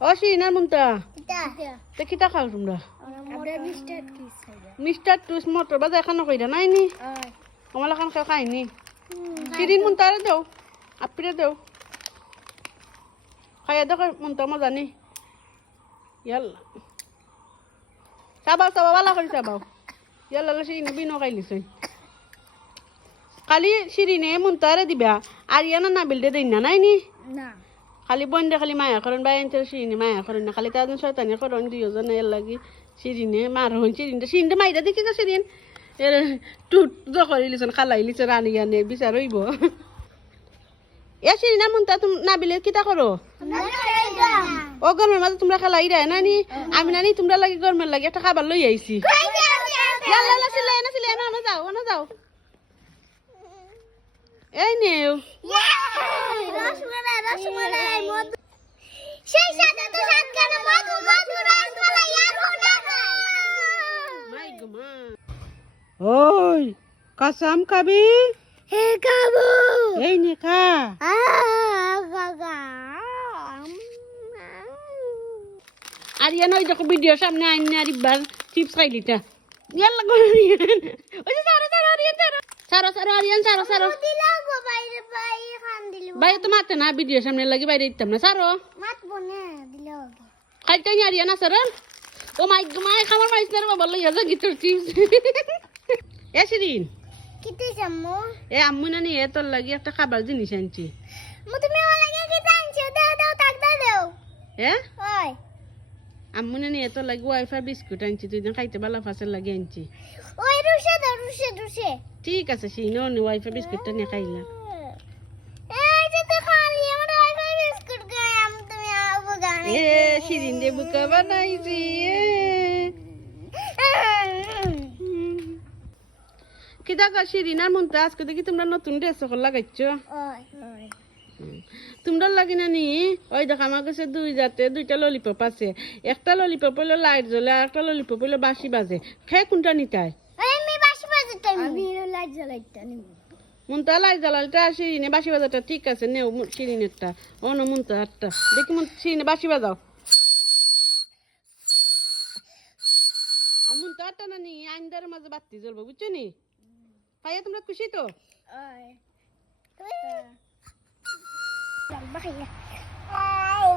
ও শিনার মুন্তা তে কিতা খাও তোমরা? আমরা মিস্টার টুস মটর বাজা এখানো কইরা নাই নি আমার এখন কেউ খাইনি? শিরিন মুন্তারে দেও আপিরে দেও। খাইয়া দেখো মুন্তা মজা নি ইয়াল্লা চাবাও চাবাও বালা করে চাবাও। ইয়াল্লা শিরিনে বিনো খাইলিছে খালি শিরিনে মুন্তারে দিবা আর ইয়ানা না বিলতে দিন না নাই নি না। খালি বন্ধে খালি মায়া করেন বাই আনতে শিরিনে মায়া করেন না খালি তাদের শয়তানি করেন দুইজন এর লাগি শিরিনে মার হন শিরিনটা শিরিনটা মাইরা দেখি গা শিরিন এর টুট জখরি লিছন খালাই লিছন রানি আনে বিচার হইব এ শিরিনা মুন্তা তুমি না বিলে কিতা করো ও গরমের মাঝে তোমরা খেলাই রে নানি আমি নানি তোমরা লাগি গরমের লাগি একটা খাবার লই আইছি ইয়াল্লা ইয়াল্লা না সিলে না না যাও না যাও এই নেও। রসমালাই রসমালাই মধু সেই সাথে তো সাত কেন মধু মধু রসমালাই আর না মাই গো মা। ওই কাসাম খাবি? হে খাব। এই নে খা। আ গাগা আর ইয়ান ওই দেখো ভিডিও সামনে আইন না আরিবার চিপস খাইলি তা ইয়াল্লা গো আরিয়ান। ওই সারো সারো আরিয়ান সারো। সারো সারো আরিয়ান সারো সারো। বাইরে বাইরে খান দিল। তো মাতে না ভিডিও সামনে লাগি বাইরে দিতাম না সারো মাত বনে দিলাও খাইতে নি না সারো ও মাই মাই খাবার মাইছ না বাবা লইয়া যা গিটর চিপস এ শিরিন। কিতে জামু এ আম্মু না নিয়ে তোর লাগি একটা খাবার জিনিস আনছি। মু তুমি ওলা লাগে কি জানছো দাও দাও তাক দাও দাও। এ? ওই। আম্মু না নিয়ে তোর লাগি ওয়াইফাই বিস্কুট আনছি তুই না খাইতে বালা ফাঁসের লাগি আনছি। ওই রুশে দাও রুশে রুশে। ঠিক আছে শিনো নি ওয়াইফাই বিস্কুটটা নিয়ে খাইলাম এই যে তো খালি আমার ওয়াইফাই বিস্কুট গায় আম তুমি আবু গানে এ শিরিন দে বুকা বানাইছি এ কি শিরিন আর মনটা আজকে দেখি তোমরা নতুন ড্রেস সকল লাগাইছ তোমরা লাগি না নি ওই দেখো আমার কাছে দুই জাতে দুইটা ললিপপ আছে একটা ললিপপ হইল লাইট জ্বলে আর একটা ললিপপ হইল বাসি বাজে খেয়ে কোনটা নিতাই আমি বাসি বাজাতে আমি লাইট জ্বালাইতে নিব মুনতা লাইট জ্বালালটা শিরিনে বাসি বাজাটা ঠিক আছে নেও শিরিনেরটা ও না মুনতা একটা দেখি মুন শিরিনে বাসি বাজাও। মুনতা একটা না নি আইনদারের মাঝে বাতি জ্বলবো বুঝছ নি? ভাইয়া তোমরা খুশি তো?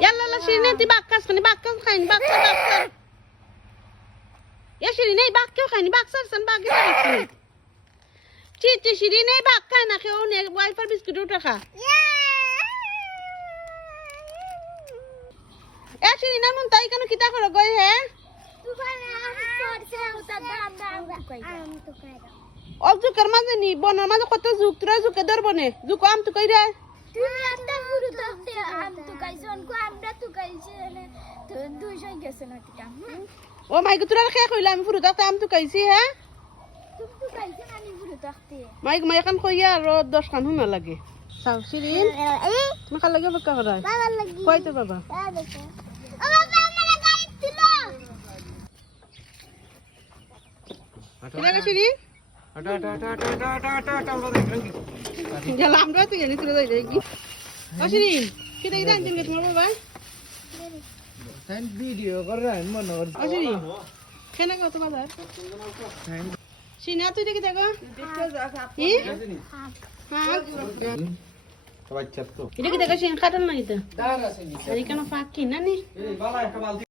ইয়াল্লা শিরিনে তুই বাক্কাস খানি বাক্কাস খাইনি বাক্কা বাক্কা এ শিরিনে বাক্কেও খাইনি বাক্সার সান বাগে খাইছি চি চি শিরিনে এই বাক খায় না খেয়েও নে ওয়াইফার বিস্কুট উঠে খা এ শিরিনে মুনতা এখানে কিতা করো গই, হে? অল জুকের মাঝে নি বনের মাঝে কত জুক তোরা জুকে ধরবো নে জুক আম তো কই রে ও মাই গো তোরা খেয়ে কইলা আমি ফুরু তাতে আম তো কাইছি হ্যাঁ মাই গো মাই এখন কইয়া আর দশ খান শুনা লাগে চাও শিরিন তুমি খাল লাগে বকা করাই কই তোর বাবা আমরা তো জানি তোরা যাই কি ও কি দেখি জানতেন কে তোমার বাবা ভিডিও করেন মনে কর ও কেন কত বাজার শিনা তুই দেখি দেখো। কি হ্যাঁ। এটা কি দেখো শিন খাটল না এটা দাঁড়া আছে নি আর এখানে ফাঁক কি? না নি?